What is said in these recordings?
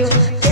you.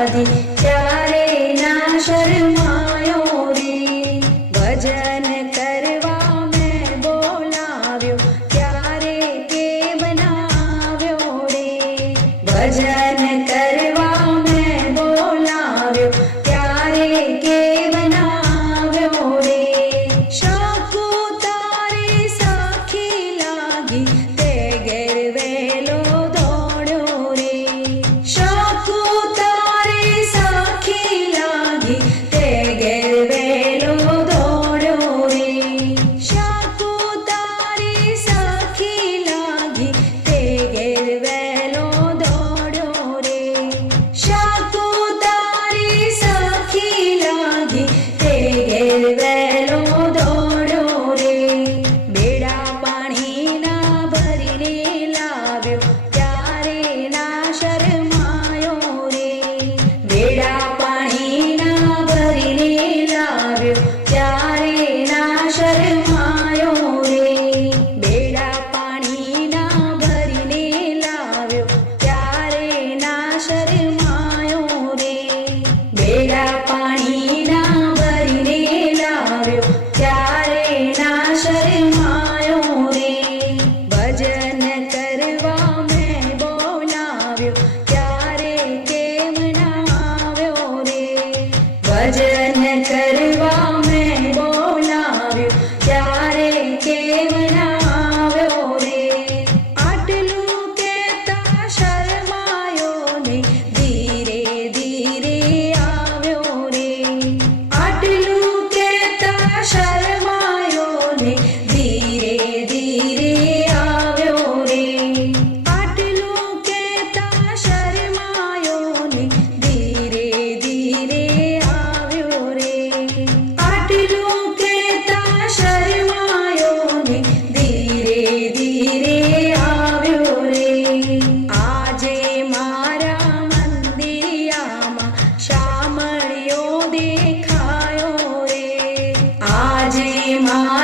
ખાધી Shri Mahan.